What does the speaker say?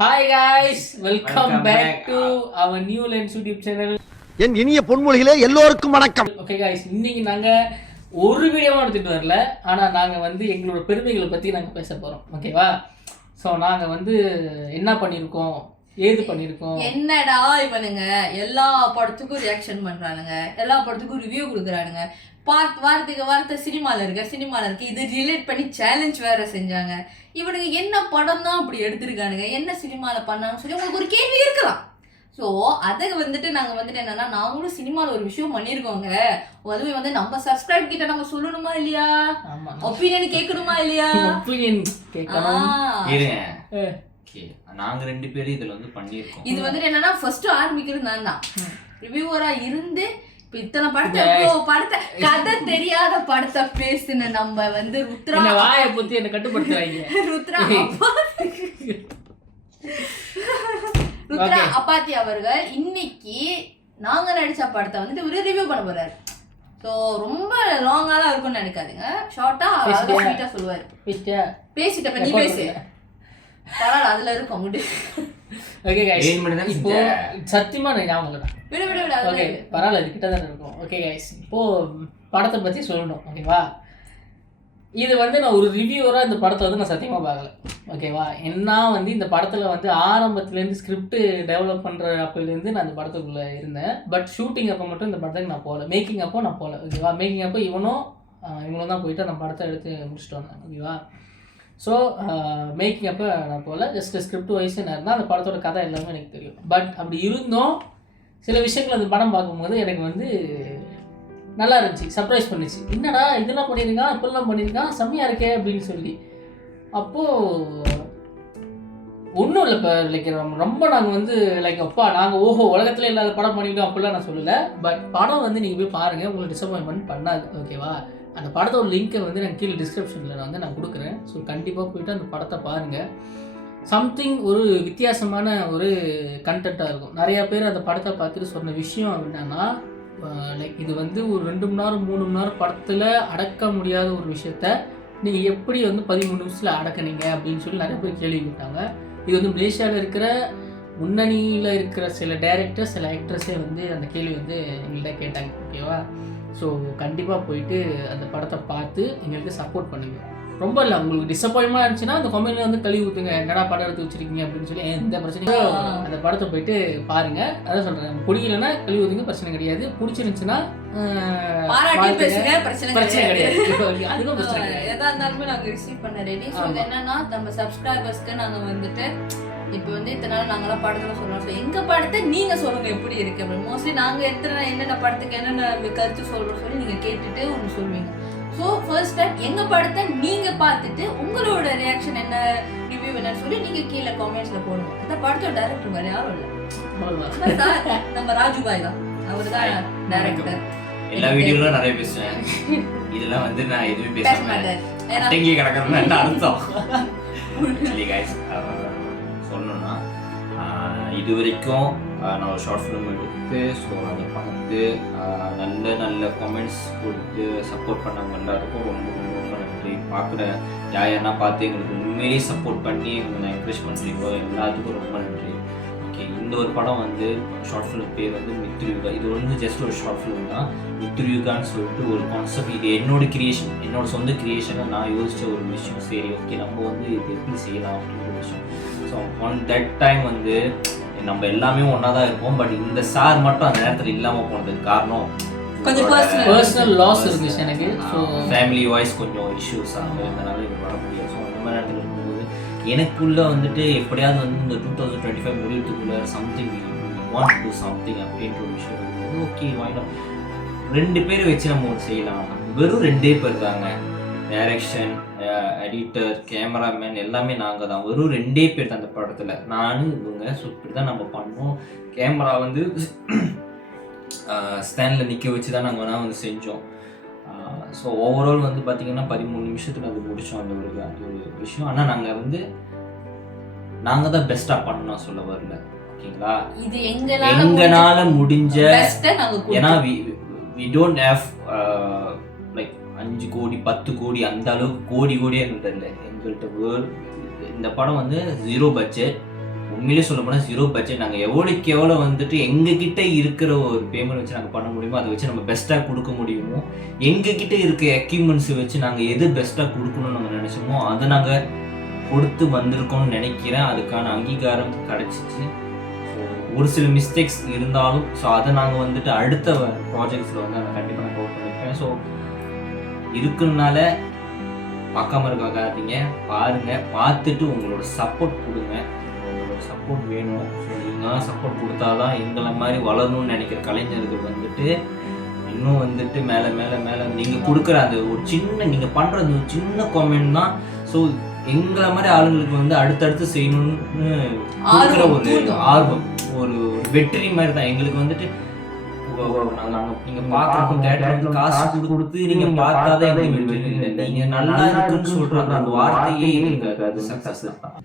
Hi guys, welcome back to our new lens YouTube channel. என் இனிய பொன்மொழிகளே எல்லோருக்கும் வணக்கம். ஓகே காய்ஸ், இன்னைக்கு நாங்கள் ஒரு வீடியோவும் எடுத்துகிட்டு வரல. ஆனால் நாங்கள் எங்களோட பெருமைகளை பற்றி நாங்கள் பேச போகிறோம். ஓகேவா? ஸோ நாங்கள் என்ன பண்ணியிருக்கோம், ஏது பண்ணியிருக்கோம். என்னடா இவனுங்க எல்லா படத்துக்கும் ரியாக்ஷன் பண்ணுறானுங்க, எல்லா படத்துக்கும் ரிவ்யூ கொடுக்குறானுங்க, வாரத்துக்கு சினிமாவில் இருக்கு, இது ரிலேட் பண்ணி சேலஞ்ச் வேற செஞ்சாங்க. இவனுங்க என்ன படம் தான் அப்படி எடுத்திருக்கானுங்க, என்ன சினிமாவில் பண்ணான்னு சொல்லி உங்களுக்கு ஒரு கேள்வி இருக்கலாம். ஸோ அதை நாங்கள் என்னன்னா, நாங்களும் சினிமாவில் ஒரு விஷயம் பண்ணியிருக்கோங்க. அதுவே நம்ம சப்ஸ்கிரைப் கிட்ட நம்ம சொல்லணுமா இல்லையா, ஒப்பீனியன் கேட்கணுமா இல்லையா, ஒப்பீனியன் கேட்கணும். நாங்க ரெண்டு பேரும் இதுல பண்ணிருக்கோம். இது என்னன்னா ஃபர்ஸ்ட் ஆரம்பிக்கிறது நான் தான் ரிவ்யூவரா இருந்து இப்ப இத்தனை படத்தை கதை தெரியாத படத்தை பேசுன நம்ம ருத்ரா வாயை பத்தி என்ன கட்டுப்படுத்துறாங்க. ருத்ரா அப்பாத்தி அவர்கள் இன்னைக்கு நாங்க நடிச்ச படத்தை ஒரு ரிவ்யூ பண்ண போறாரு. ஸோ ரொம்ப லாங்காலாம் இருக்கும்னு நினைக்காதுங்க, ஷார்ட்டா ஸ்வீட்டா சொல்லுவாரு. பேசிட்டப்ப நீ பேசு, பரவாயில்ல, அதுல இருக்கும் முடி. ஓகே गाइस, இப்போ சத்தியமா ஞாபகம் இல்ல, விடு ஓகே பரவாயில்ல, இது கிட்ட தான் இருக்கும். ஓகே गाइस, இப்போ படத்தை பத்தி சொல்லணும். ஓகேவா? இது நான் ஒரு ரிவ்யூவரா இந்த படத்தை நான் சத்தியமா பார்க்கல. ஓகேவா? என்ன இந்த படத்துல ஆரம்பத்துலேருந்து ஸ்கிரிப்ட் டெவலப் பண்ற அப்போலேருந்து நான் இந்த படத்துக்குள்ள இருந்தேன். பட் ஷூட்டிங் அப்போ மட்டும் இந்த படத்துக்கு நான் போகல, மேக்கிங் அப்போ நான் போகல. ஓகேவா? மேக்கிங் அப்போ இவனும் தான் போயிட்டு அந்த படத்தை எடுத்து முடிச்சுட்டு வந்தேன். ஓகேவா? ஸோ மேக்கிங் அப்போ நான் போகல, ஜஸ்ட் ஸ்கிரிப்ட் வைஸ் நான் இருந்தால் அந்த படத்தோட கதை எல்லாமே எனக்கு தெரியும். பட் அப்படி இருந்தும் சில விஷயங்கள் அந்த படம் பார்க்கும்போது எனக்கு நல்லா இருந்துச்சு, சர்ப்ரைஸ் பண்ணிச்சு. என்னடா இதெல்லாம் பண்ணியிருக்கான், இப்பெல்லாம் பண்ணியிருக்கான், செம்மையாக இருக்கே அப்படின்னு சொல்லி. அப்போது ஒன்றும் இல்லை, இப்போ லைக் ரொம்ப நாங்கள் லைக் அப்பா நாங்கள் ஓஹோ உலகத்தில் இல்லாத படம் பண்ணிவிட்டோம் அப்படிலாம் நான் சொல்லலை. பட் படம் நீங்கள் போய் பாருங்கள், உங்களுக்கு டிசப்பாயின்மெண்ட் பண்ணாது. ஓகேவா? அந்த படத்தோட லிங்க்கை நான் கீழே டிஸ்கிரிப்ஷனில் நான் கொடுக்குறேன். ஸோ கண்டிப்பாக போய்ட்டு அந்த படத்தை பாருங்கள். சம்திங் ஒரு வித்தியாசமான ஒரு கண்டென்ட்டாக இருக்கும். நிறையா பேர் அந்த படத்தை பார்த்துட்டு சொன்ன விஷயம் என்னன்னா, லைக் இது ஒரு 2 மணி நேரம் 3 மணி நேரம் படத்தில் அடக்க முடியாத ஒரு விஷயத்த நீங்கள் எப்படி 13 நிமிஷத்தில் அடக்குனீங்க அப்படின்னு சொல்லி நிறைய பேர் கேள்விப்பட்டாங்க. இது மலேசியாவில் இருக்கிற முன்னணியில் இருக்கிற சில டைரக்டர்ஸ், சில ஆக்ட்ரஸே அந்த கேள்வி எங்கள்கிட்ட கேட்டாங்க. ஓகேவா? ஸோ கண்டிப்பாக போயிட்டு அந்த படத்தை பார்த்து எங்களுக்கு சப்போர்ட் பண்ணுங்கள். ரொம்ப இல்லை, உங்களுக்கு டிசப்பாயின்மெண்ட் இருந்துச்சுன்னா அந்த கமெண்ட்ல கழுவி ஊற்றுங்க, என்னடா படம் எடுத்து வச்சிருக்கீங்க அப்படின்னு சொல்லி எந்த பிரச்சனையும். அந்த படத்தை போயிட்டு பாருங்கள். அதான் சொல்கிறேன், பிடிக்கலன்னா கழுவி ஊற்றுங்க, பிரச்சனை கிடையாது. பிடிச்சிருந்துச்சுன்னா பிரச்சனை கிடையாது, அதுக்கும் பிரச்சனை கிடையாது. எதா இருந்தாலுமே நாங்கள் ரிசீவ் பண்ண ரெடி. ஸோ இது என்னன்னா, நம்ம சப்ஸ்கிரைபர்ஸ்க்கு நாங்கள் இப்போ இத்தனை நாள் நாங்களாம் படத்தில் சொல்கிறோம். ஸோ எங்கள் படத்தை நீங்கள் சொல்லுங்கள் எப்படி இருக்குது அப்படின்னு. மோஸ்ட்லி நாங்கள் என்னென்ன படத்துக்கு என்னென்ன கருத்து சொல்கிறோம் சொல்லி நீங்கள் கேட்டுட்டு ஒன்று சொல்வீங்க. ஸோ ஃபர்ஸ்ட் டைம் எங்கள் படத்தை நீங்கள் பார்த்துட்டு உங்களோட ரியாக்ஷன் என்ன, ரிவ்யூ என்னன்னு சொல்லி நீங்கள் கீழே காமெண்ட்ஸில் போடுங்க. அந்த படத்தோட டைரக்டர் வேறு யாரும் இல்லை, நம்ம ராஜுபாய் தான், அவர் தான் டைரக்டர். எல்லா வீடியோல நிறைய பேசுவேன், இதெல்லாம் நான் எதுவுமே பேச மாட்டேன். அடங்கி கிடக்கிறதுனா என்ன அர்த்தம்? சொல்லணும்னா இது வரைக்கும் நான் ஒரு ஷார்ட் ஃபிலிம் எடுத்து, ஸோ அதை பார்த்து நல்ல நல்ல கமெண்ட்ஸ் கொடுத்து சப்போர்ட் பண்ணவங்க எல்லாருக்கும் ரொம்ப ரொம்ப ரொம்ப நன்றி. பார்க்குற யாருன்னா பார்த்து எங்களுக்கு உண்மையிலேயே சப்போர்ட் பண்ணி எங்களுக்கு என்கரேஜ் பண்ணுறீங்களோ எல்லாத்துக்கும் ரொம்ப நன்றி. ஓகே, இந்த ஒரு படம் ஷார்ட் ஃபிலிம் பேர் மித்ருயுகா. இது ஜஸ்ட் ஒரு ஷார்ட் ஃபிலிம் தான். மித்ருயுகான்னு சொல்லிட்டு ஒரு கான்செப்ட். இது என்னோட கிரியேஷன், என்னோட சொந்த கிரியேஷனை நான் யோசித்த ஒரு விஷயம். சரி, ஓகே, நம்ம இது எப்படி செய்யலாம் அப்படின்ற ஒரு விஷயம். ஸோ ஆன் தட் டைம் நம்ம எல்லாமே ஒன்றா தான் இருப்போம். பட் இந்த சார் மட்டும் அந்த நேரத்தில் இல்லாமல் போனதுக்கு காரணம் கொஞ்சம் பர்சனல் லாஸ் இருந்துச்சு எனக்கு. ஸோ ஃபேமிலி வாய்ஸ் கொஞ்சம் இஷ்யூஸ் இருந்தனால இது வர முடியாது. ஸோ அந்த மாதிரி இடத்துல இருக்கும்போது எனக்குள்ளே எப்படியாவது இந்த 2025 முடியறதுக்குள்ள சம்திங் வாண்ட் டு சம்திங் அப்படின்ற ஒரு விஷயம் இருக்குது. ஓகே, வாங்கிடும் 2 பேரை வச்சு நம்ம ஒன்று செய்யலாம். வெறும் 2 பேர் தாங்க, டைரக்ஷன், எடிட்டர், கேமராமேன் எல்லாமே நாங்கள் தான். வெறும் 2 பேர் தான் அந்த படத்தில், நான் இவங்க. ஸோ இப்படி தான் நம்ம பண்ணோம். கேமரா ஸ்டாண்டில் நிற்க வச்சு தான் நாங்கள் செஞ்சோம். ஸோ ஓவரால் பார்த்தீங்கன்னா 13 நிமிஷத்தில் அது முடித்தோம் அந்த ஒரு விஷயம். ஆனால் நாங்கள் தான் பெஸ்ட்டாக பண்ணோம், சொல்ல வரல. ஓகேங்களா? இது எங்களால் முடிஞ்ச, ஏன்னா we don't have like 5 கோடி 10 கோடி அந்த அளவுக்கு கோடியே எங்கள்கிட்ட இல்லை. எங்கள்கிட்ட இந்த படம் 0 பட்ஜெட், உண்மையிலே சொல்ல போனால் 0 பட்ஜெட். நாங்கள் எவ்வளோக்கு எவ்வளோ வந்துட்டு எங்ககிட்ட இருக்கிற ஒரு பேமெண்ட் வச்சு நாங்கள் பண்ண முடியுமோ அதை வச்சு நம்ம பெஸ்ட்டாக கொடுக்க முடியுமோ, எங்ககிட்ட இருக்க எக்யூப்மெண்ட்ஸை வச்சு நாங்கள் எது பெஸ்ட்டாக கொடுக்கணும்னு நம்ம நினச்சோமோ அதை நாங்கள் கொடுத்து வந்திருக்கோம்னு நினைக்கிறேன். அதுக்கான அங்கீகாரம் கிடச்சிச்சு. ஸோ ஒரு சில மிஸ்டேக்ஸ் இருந்தாலும் ஸோ அதை நாங்கள் வந்துட்டு அடுத்த ப்ராஜெக்ட்ஸில் வந்து நான் கண்டிப்பாக நான் கவர் பண்ணியிருக்கேன். ஸோ இருக்குனால பார்க்காம இருக்காதீங்க, பாருங்கள், பார்த்துட்டு உங்களோட சப்போர்ட் கொடுங்க. உங்களோட சப்போர்ட் வேணும். ஸோ நீங்கள் சப்போர்ட் கொடுத்தா தான் எங்களை மாதிரி வளரணும்னு நினைக்கிற கலைஞர்கள் வந்துட்டு இன்னும் வந்துட்டு மேலே மேலே மேலே நீங்கள் கொடுக்குற அந்த ஒரு சின்ன நீங்கள் பண்ணுற அந்த ஒரு சின்ன காமெண்ட் தான் ஸோ எங்களை மாதிரி ஆளுங்களுக்கு வந்து அடுத்தடுத்து செய்யணும்னு கொடுக்குற ஒரு ஆர்வம், ஒரு வெற்றி மாதிரி தான் எங்களுக்கு வந்துட்டு. நீங்கள் பார்க்குறப்ப தேட்டருக்கு காசு கொடுத்து நீங்கள் பார்த்தாதான் எங்களுக்கு வெற்றி. நீங்கள் நல்லா இருக்குன்னு சொல்கிற அந்த வார்த்தையே எங்களுக்கு அது சக்ஸஸ் தான்.